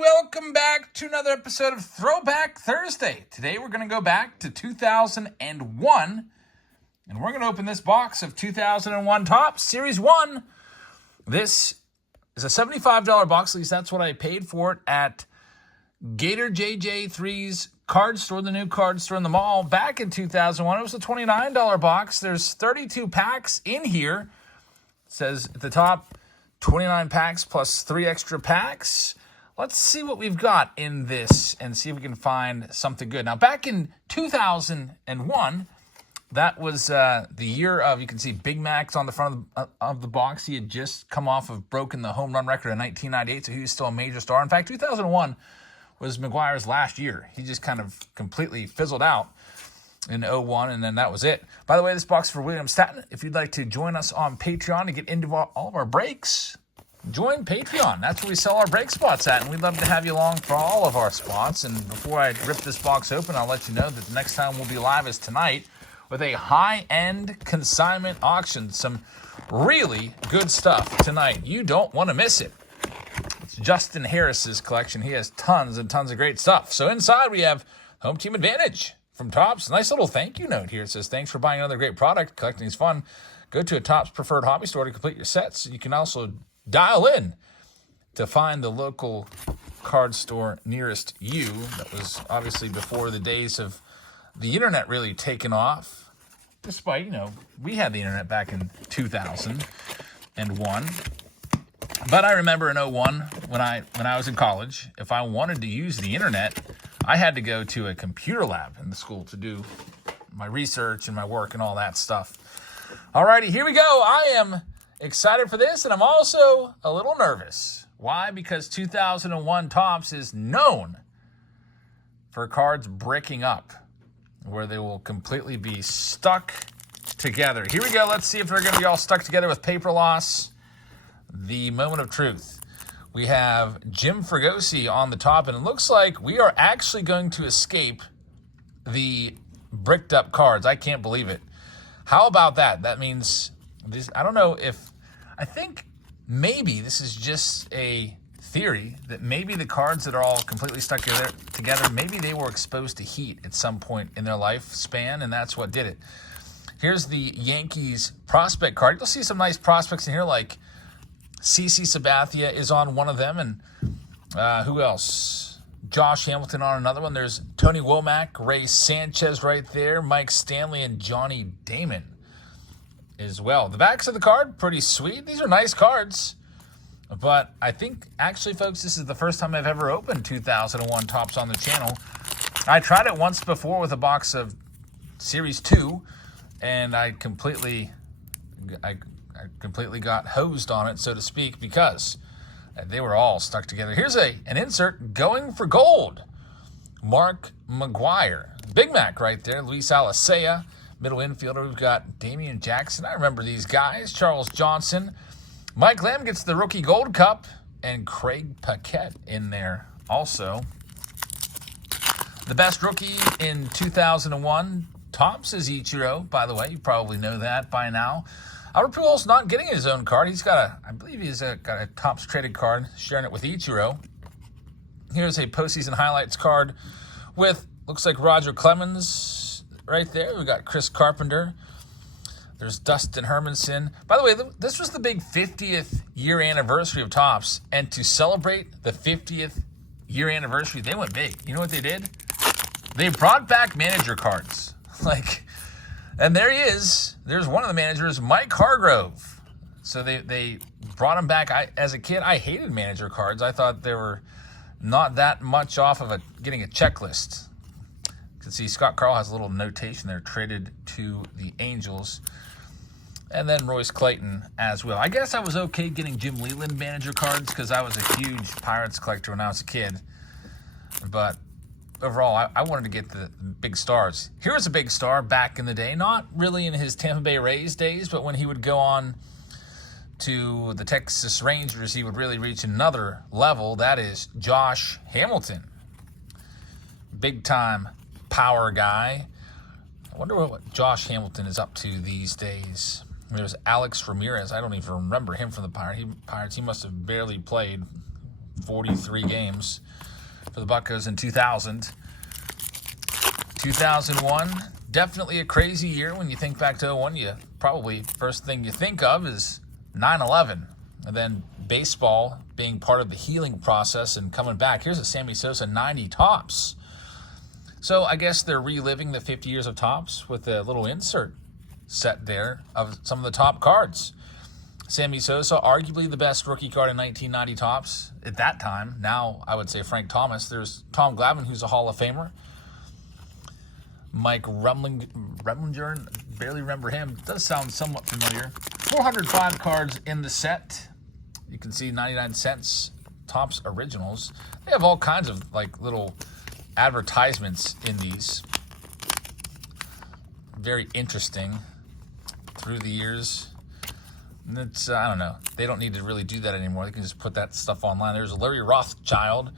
welcome back to another episode of Throwback Thursday. Today we're going to go back to 2001, and we're going to open this box of 2001 Topps Series 1. This is a $75 box, at least that's what I paid for it at Gator JJ3's card store, the new card store in the mall. Back in 2001, it was a $29 box. There's 32 packs in here. It says at the top, 29 packs plus 3 extra packs. Let's see what we've got in this and see if we can find something good. Now, back in 2001, that was the year of, you can see Big Mac's on the front of the box. He had just come off of broken the home run record in 1998, so he was still a major star. In fact, 2001 was McGwire's last year. He just kind of completely fizzled out in 01, and then that was it. By the way, this box is for William Statton. If you'd like to join us on Patreon to get into all of our breaks, join Patreon. That's where we sell our break spots at, and we'd love to have you along for all of our spots. And before I rip this box open, I'll let you know that the next time we'll be live is tonight with a high-end consignment auction. Some really good stuff tonight. You don't want to miss it. It's Justin Harris's collection. He has tons and tons of great stuff. So inside we have Home Team Advantage from Topps. Nice little thank you note here. It says, thanks for buying another great product. Collecting is fun. Go to a Topps preferred hobby store to complete your sets. You can also dial in to find the local card store nearest you. That was obviously before the days of the internet really taking off. Despite, we had the internet back in 2001. But I remember in 01, when I was in college, if I wanted to use the internet, I had to go to a computer lab in the school to do my research and my work and all that stuff. Alrighty, here we go. I am excited for this, and I'm also a little nervous. Why? Because 2001 Topps is known for cards breaking up, where they will completely be stuck together. Here we go. Let's see if they're going to be all stuck together with paper loss. The moment of truth. We have Jim Fregosi on the top, and it looks like we are actually going to escape the bricked up cards. I can't believe it. How about that? That means this. I don't know if, I think maybe this is just a theory that maybe the cards that are all completely stuck together, maybe they were exposed to heat at some point in their lifespan, and that's what did it. Here's the Yankees prospect card. You'll see some nice prospects in here, like CC Sabathia is on one of them, and who else? Josh Hamilton on another one. There's Tony Womack, Ray Sanchez right there, Mike Stanley, and Johnny Damon as well. The backs of the card, pretty sweet. These are nice cards. But I think, actually, folks, this is the first time I've ever opened 2001 Topps on the channel. I tried it once before with a box of Series 2, and I completely got hosed on it, so to speak, because they were all stuck together. Here's an insert going for gold. Mark McGwire. Big Mac right there. Luis Alicea. Middle infielder, we've got Damian Jackson. I remember these guys. Charles Johnson. Mike Lamb gets the rookie gold cup, and Craig Paquette in there also. The best rookie in 2001 Topps is Ichiro, by the way. You probably know that by now. Albert Pujols not getting his own card. He's got I believe he's got a Topps traded card, sharing it with Ichiro. Here's a postseason highlights card with, looks like Roger Clemens right there. We got Chris Carpenter. There's Dustin Hermanson. By the way, this was the big 50th year anniversary of Topps, and to celebrate the 50th year anniversary, they went big. You know what they did? They brought back manager cards. And there he is. There's one of the managers, Mike Hargrove. So they brought him back. As a kid, I hated manager cards. I thought they were not that much off of getting a checklist. You can see Scott Carl has a little notation there, traded to the Angels. And then Royce Clayton as well. I guess I was okay getting Jim Leyland manager cards because I was a huge Pirates collector when I was a kid. But overall, I wanted to get the big stars. Here was a big star back in the day, not really in his Tampa Bay Rays days, but when he would go on to the Texas Rangers, he would really reach another level. That is Josh Hamilton. Big-time power guy. I wonder what Josh Hamilton is up to these days. There's Alex Ramirez. I don't even remember him from the Pirates. He must have barely played 43 games for the Buccos in 2000. 2001, definitely a crazy year. When you think back to 01, you probably first thing you think of is 9/11. And then baseball being part of the healing process and coming back. Here's a Sammy Sosa 90 Topps. So I guess they're reliving the 50 years of Topps with a little insert set there of some of the top cards. Sammy Sosa, arguably the best rookie card in 1990 Topps at that time. Now I would say Frank Thomas. There's Tom Glavine, who's a Hall of Famer. Mike Remlinger, barely remember him. Does sound somewhat familiar. 405 cards in the set. You can see 99 cents Topps originals. They have all kinds of like little advertisements in these. Very interesting through the years. And it's, I don't know. They don't need to really do that anymore. They can just put that stuff online. There's Larry Rothschild.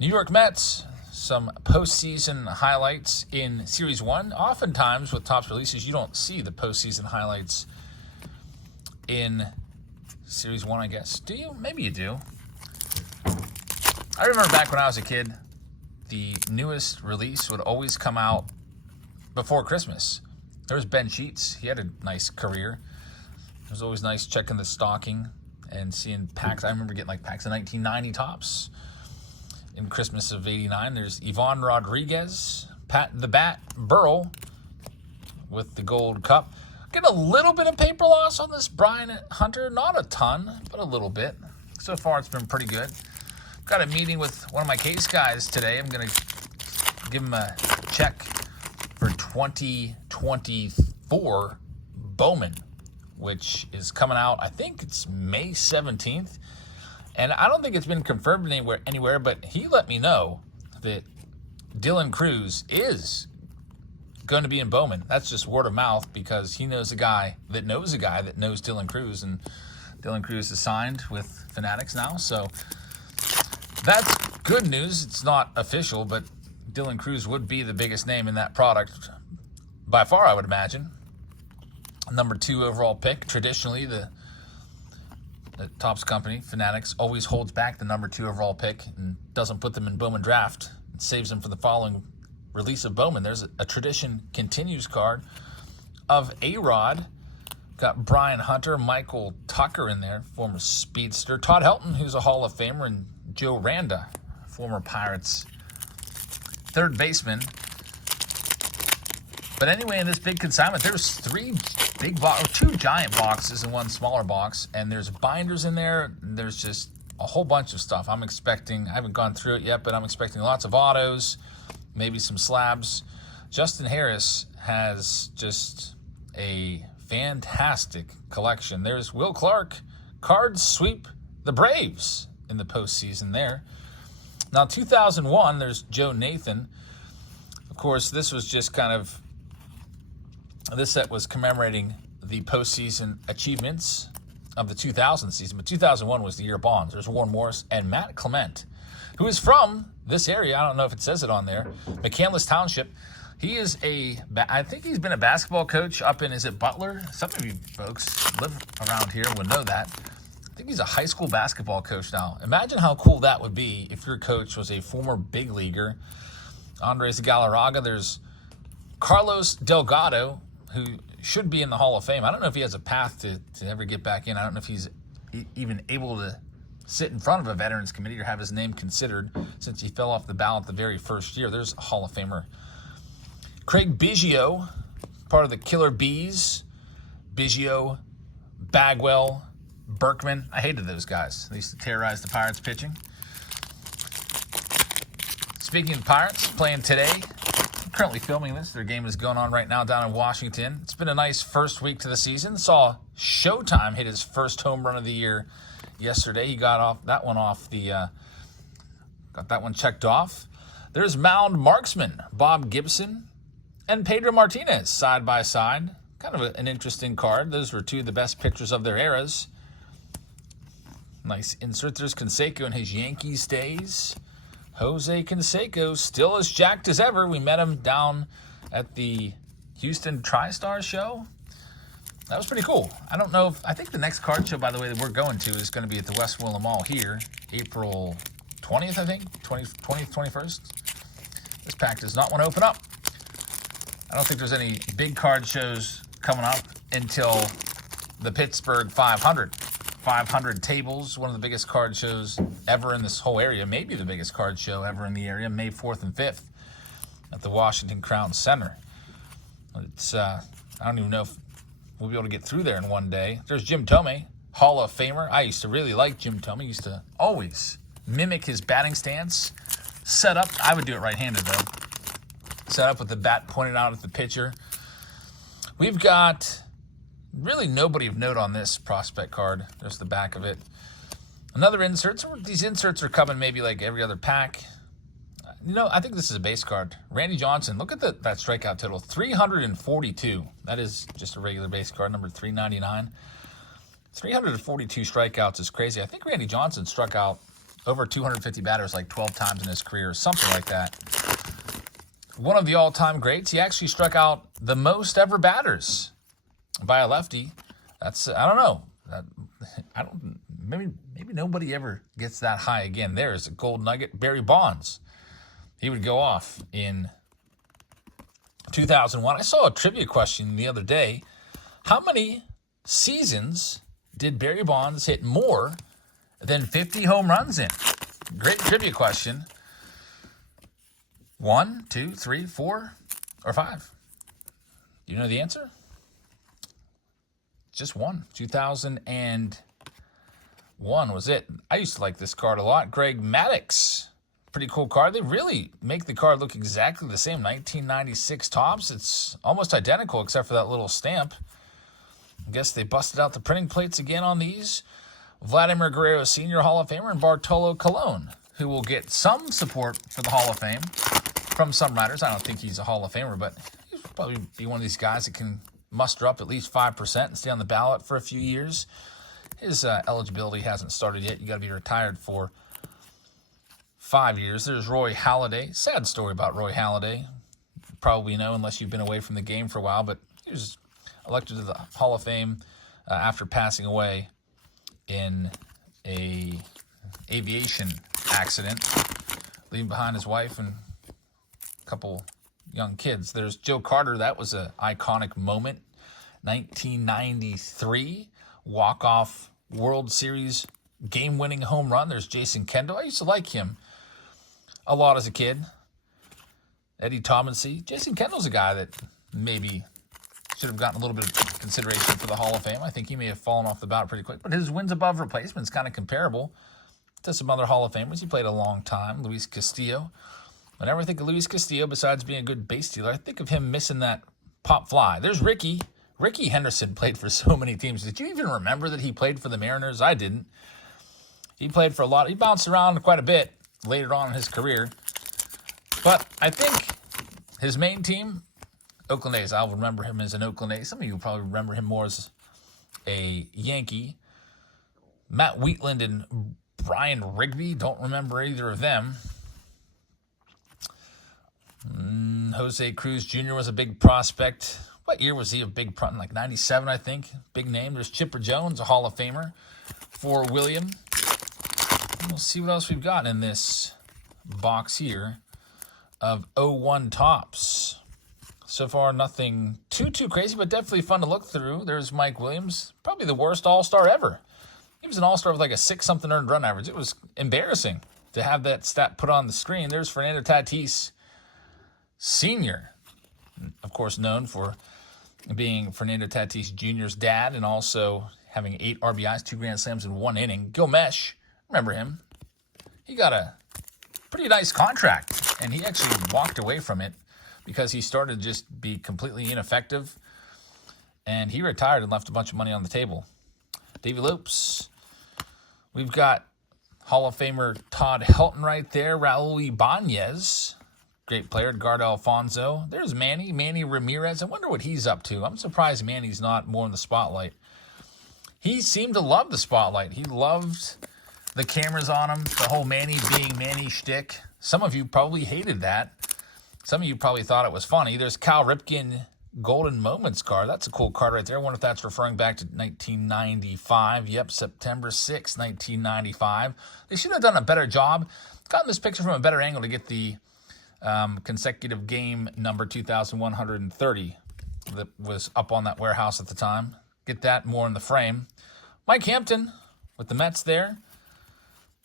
New York Mets. Some postseason highlights in Series 1. Oftentimes with Topps releases, you don't see the postseason highlights in Series 1, I guess. Do you? Maybe you do. I remember back when I was a kid, the newest release would always come out before Christmas. There was Ben Sheets. He had a nice career. It was always nice checking the stocking and seeing packs. I remember getting like packs of 1990 Topps. In Christmas of '89, there's Ivan Rodriguez, Pat the Bat Burrell with the gold cup. Get a little bit of paper loss on this Brian Hunter. Not a ton, but a little bit. So far, it's been pretty good. Got a meeting with one of my case guys today. I'm going to give him a check for 2024 Bowman, which is coming out, I think it's May 17th. And I don't think it's been confirmed anywhere, but he let me know that Dylan Cruz is going to be in Bowman. That's just word of mouth because he knows a guy that knows Dylan Cruz, and Dylan Cruz is signed with Fanatics now. So that's good news. It's not official, but Dylan Cruz would be the biggest name in that product by far, I would imagine. Number 2 overall pick. Traditionally, the Topps company, Fanatics, always holds back the number 2 overall pick and doesn't put them in Bowman draft. It saves them for the following release of Bowman. There's a tradition continues card of A-Rod. Got Brian Hunter, Michael Tucker in there, former speedster. Todd Helton, who's a Hall of Famer, and Joe Randa, former Pirates third baseman. But anyway, in this big consignment, there's 2 giant boxes and 1 smaller box, and there's binders in there. There's just a whole bunch of stuff. I haven't gone through it yet, but I'm expecting lots of autos, maybe some slabs. Justin Harris has just a fantastic collection. There's Will Clark. Cards sweep the Braves in the postseason there. Now, 2001, there's Joe Nathan. Of course, this was just kind of, this set was commemorating the postseason achievements of the 2000 season, but 2001 was the year of bombs. There's Warren Morris and Matt Clement, who is from this area. I don't know if it says it on there. McCandless Township. He is I think he's been a basketball coach up in, is it Butler? Some of you folks live around here would know that. I think he's a high school basketball coach now. Imagine how cool that would be if your coach was a former big leaguer. Andres Galarraga. There's Carlos Delgado, who should be in the Hall of Fame. I don't know if he has a path to ever get back in. I don't know if he's even able to sit in front of a Veterans Committee or have his name considered since he fell off the ballot the very first year. There's a Hall of Famer. Craig Biggio, part of the Killer Bees. Biggio, Bagwell, Berkman. I hated those guys. They used to terrorize the Pirates pitching. Speaking of Pirates, playing today. Currently filming this. Their game is going on right now down in Washington. It's been a nice first week to the season. Saw Showtime hit his first home run of the year yesterday. He got that one checked off. There's mound marksman Bob Gibson and Pedro Martinez side by side. Kind of an interesting card. Those were 2 of the best pitchers of their eras. Nice insert. There's Canseco in his Yankees days. Jose Canseco, still as jacked as ever. We met him down at the Houston TriStar show. That was pretty cool. I think the next card show, by the way, that we're going to is going to be at the West Willamette Mall here, April 20th, I think, 20th, 21st. This pack does not want to open up. I don't think there's any big card shows coming up until the Pittsburgh 500. 500 tables, one of the biggest card shows ever in this whole area, maybe the biggest card show ever in the area, May 4th and 5th at the Washington Crown Center. It's I don't even know if we'll be able to get through there in one day. There's Jim Thome, Hall of Famer. I used to really like Jim Thome. He used to always mimic his batting stance. Set up, I would do it right-handed though. Set up with the bat pointed out at the pitcher. We've got really nobody of note on this prospect card. There's the back of it. Another insert. These inserts are coming maybe like every other pack. I think this is a base card. Randy Johnson, look at that strikeout total, 342. That is just a regular base card, number 399. 342 strikeouts is crazy. I think Randy Johnson struck out over 250 batters like 12 times in his career, or something like that. One of the all-time greats. He actually struck out the most ever batters by a lefty. That's, I don't know. Maybe nobody ever gets that high again. There's a gold nugget. Barry Bonds. He would go off in 2001. I saw a trivia question the other day. How many seasons did Barry Bonds hit more than 50 home runs in? Great trivia question. 1, 2, 3, 4, or 5? Do you know the answer? Just one. 2001 was it. I used to like this card a lot. Greg Maddux. Pretty cool card. They really make the card look exactly the same. 1996 Topps. It's almost identical except for that little stamp. I guess they busted out the printing plates again on these. Vladimir Guerrero Sr., Hall of Famer, and Bartolo Colon, who will get some support for the Hall of Fame from some writers. I don't think he's a Hall of Famer, but he'll probably be one of these guys that can muster up at least 5% and stay on the ballot for a few years. His eligibility hasn't started yet. You got to be retired for 5 years. There's Roy Halladay. Sad story about Roy Halladay. Probably know unless you've been away from the game for a while, but he was elected to the Hall of Fame after passing away in a aviation accident, leaving behind his wife and a couple young kids. There's Joe Carter. That was an iconic moment. 1993 walk-off World Series game-winning home run. There's Jason Kendall. I used to like him a lot as a kid. Eddie Tomlinson. Jason Kendall's a guy that maybe should have gotten a little bit of consideration for the Hall of Fame. I think he may have fallen off the ballot pretty quick, but his wins above replacement is kind of comparable to some other Hall of Famers. He played a long time. Luis Castillo. Whenever I think of Luis Castillo, besides being a good base stealer, I think of him missing that pop fly. There's Ricky. Ricky Henderson played for so many teams. Did you even remember that he played for the Mariners? I didn't. He played for a lot. He bounced around quite a bit later on in his career. But I think his main team, Oakland A's. I'll remember him as an Oakland A's. Some of you will probably remember him more as a Yankee. Matt Wheatland and Brian Rigby. Don't remember either of them. Jose Cruz Jr. was a big prospect. What year was he a big prospect? Like 97, I think. Big name. There's Chipper Jones, a Hall of Famer for William. We'll see what else we've got in this box here of 01 Topps. So far, nothing too crazy, but definitely fun to look through. There's Mike Williams, probably the worst All-Star ever. He was an All-Star with like a 6-something earned run average. It was embarrassing to have that stat put on the screen. There's Fernando Tatis Sr., of course known for being Fernando Tatis Jr.'s dad and also having 8 RBIs, 2 grand slams in 1 inning. Gil Mesh, remember him? He got a pretty nice contract, and he actually walked away from it because he started to just be completely ineffective, and he retired and left a bunch of money on the table. Davey Lopes. We've got Hall of Famer Todd Helton right there. Raul Ibanez, great player. Edgardo Alfonso. There's Manny Ramirez. I wonder what he's up to. I'm surprised Manny's not more in the spotlight. He seemed to love the spotlight. He loved the cameras on him, the whole Manny being Manny shtick. Some of you probably hated that. Some of you probably thought it was funny. There's Cal Ripken Golden Moments card. That's a cool card right there. I wonder if that's referring back to 1995. Yep, September 6, 1995. They should have done a better job Gotten this picture from a better angle to get the consecutive game number 2,130 that was up on that warehouse at the time. Get that more in the frame. Mike Hampton with the Mets there.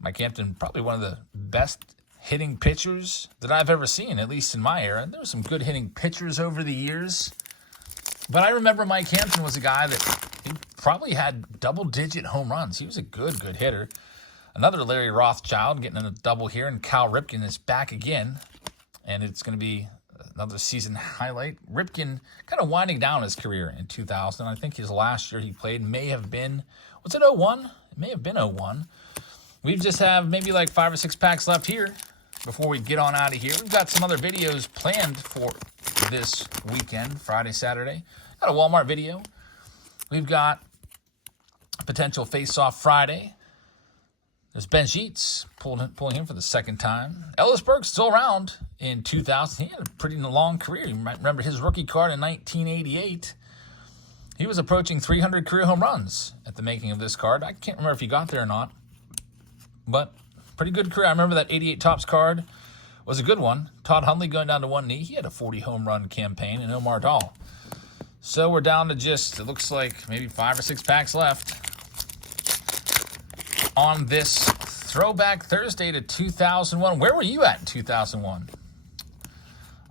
Mike Hampton, probably one of the best hitting pitchers that I've ever seen, at least in my era. There were some good hitting pitchers over the years. But I remember Mike Hampton was a guy that he probably had double-digit home runs. He was a good hitter. Another Larry Rothschild getting in a double here, and Cal Ripken is back again. And it's going to be another season highlight. Ripken kind of winding down his career in 2000. I think his last year he played may have been, was it 01? It may have been 01. We just have maybe like 5 or 6 packs left here before we get on out of here. We've got some other videos planned for this weekend, Friday, Saturday. Got a Walmart video. We've got a potential face-off Friday. There's Ben Sheets pulling him for the second time. Ellisberg's still around in 2000. He had a pretty long career. You might remember his rookie card in 1988. He was approaching 300 career home runs at the making of this card. I can't remember if he got there or not, but pretty good career. I remember that 88 Topps card was a good one. Todd Hundley going down to one knee. He had a 40 home run campaign, and Omar Dahl. So we're down to just, it looks like maybe 5 or 6 packs left on this Throwback Thursday to 2001. Where were you at in 2001?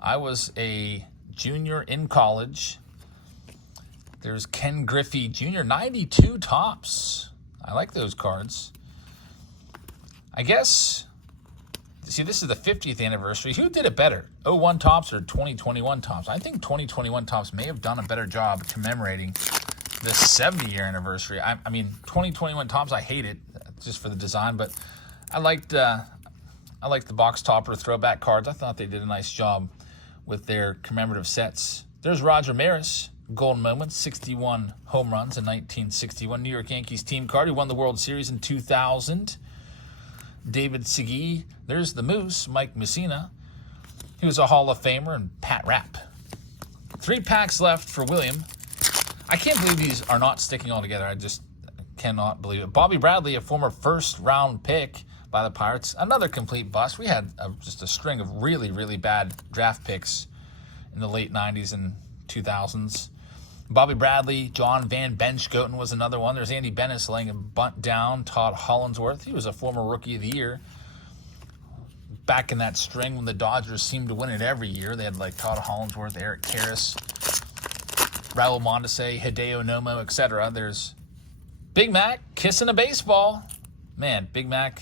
I was a junior in college. There's Ken Griffey Jr., 92 Topps. I like those cards. I guess, see, this is the 50th anniversary. Who did it better, 01 Topps or 2021 Topps? I think 2021 Topps may have done a better job commemorating the 70-year anniversary. I mean, 2021 Topps, I hate it just for the design, but I liked the box topper throwback cards. I thought they did a nice job with their commemorative sets. There's Roger Maris, golden moments, 61 home runs in 1961. New York Yankees team card. He won the World Series in 2000. David Segui. There's the Moose, Mike Messina. He was a Hall of Famer, and Pat Rapp. 3 packs left for William. I can't believe these are not sticking all together. I just cannot believe it. Bobby Bradley, a former first-round pick by the Pirates. Another complete bust. We had just a string of really bad draft picks in the late 90s and 2000s. Bobby Bradley, John Van Benschkoten was another one. There's Andy Bennis laying a bunt down. Todd Hollandsworth, he was a former Rookie of the Year. Back in that string when the Dodgers seemed to win it every year, they had like Todd Hollandsworth, Eric Karras, Raul Mondesi, Hideo Nomo, etc. There's Big Mac kissing a baseball. Man, Big Mac,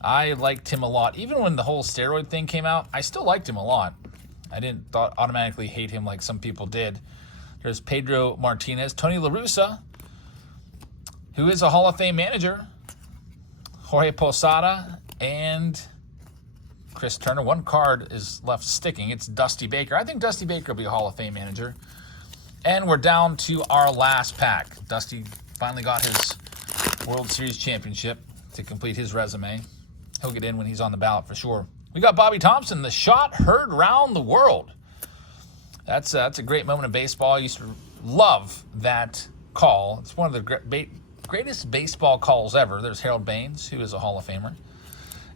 I liked him a lot. Even when the whole steroid thing came out, I still liked him a lot. I didn't automatically hate him like some people did. There's Pedro Martinez, Tony La Russa, who is a Hall of Fame manager, Jorge Posada, and Chris Turner. One card is left sticking. It's Dusty Baker. I think Dusty Baker will be a Hall of Fame manager. And we're down to our last pack. Dusty finally got his World Series championship to complete his resume. He'll get in when he's on the ballot for sure. We got Bobby Thompson, the shot heard round the world. That's a great moment in baseball. I used to love that call. It's one of the greatest baseball calls ever. There's Harold Baines, who is a Hall of Famer.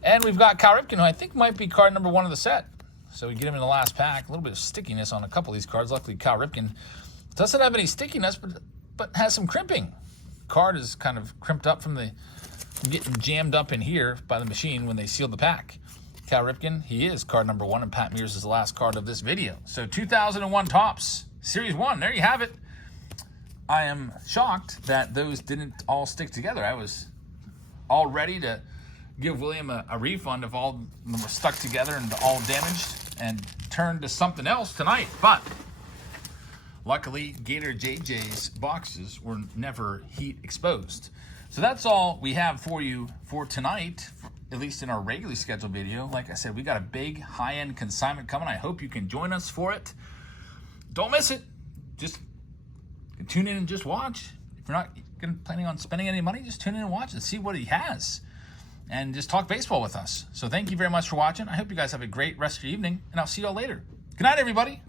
And we've got Cal Ripken, who I think might be card number 1 of the set. So we get him in the last pack. A little bit of stickiness on a couple of these cards. Luckily, Cal Ripken doesn't have any stickiness, but has some crimping. Card is kind of crimped up from getting jammed up in here by the machine when they sealed the pack. Cal Ripken, he is card number 1, and Pat Mears is the last card of this video. So 2001 Topps, Series 1, there you have it. I am shocked that those didn't all stick together. I was all ready to give William a refund if all of them were stuck together and all damaged and turned to something else tonight. But luckily, Gator JJ's boxes were never heat exposed. So that's all we have for you for tonight, at least in our regularly scheduled video. Like I said, we got a big high-end consignment coming. I hope you can join us for it. Don't miss it. Just tune in and just watch. If you're not planning on spending any money, just tune in and watch and see what he has. And just talk baseball with us. So thank you very much for watching. I hope you guys have a great rest of your evening, and I'll see you all later. Good night, everybody.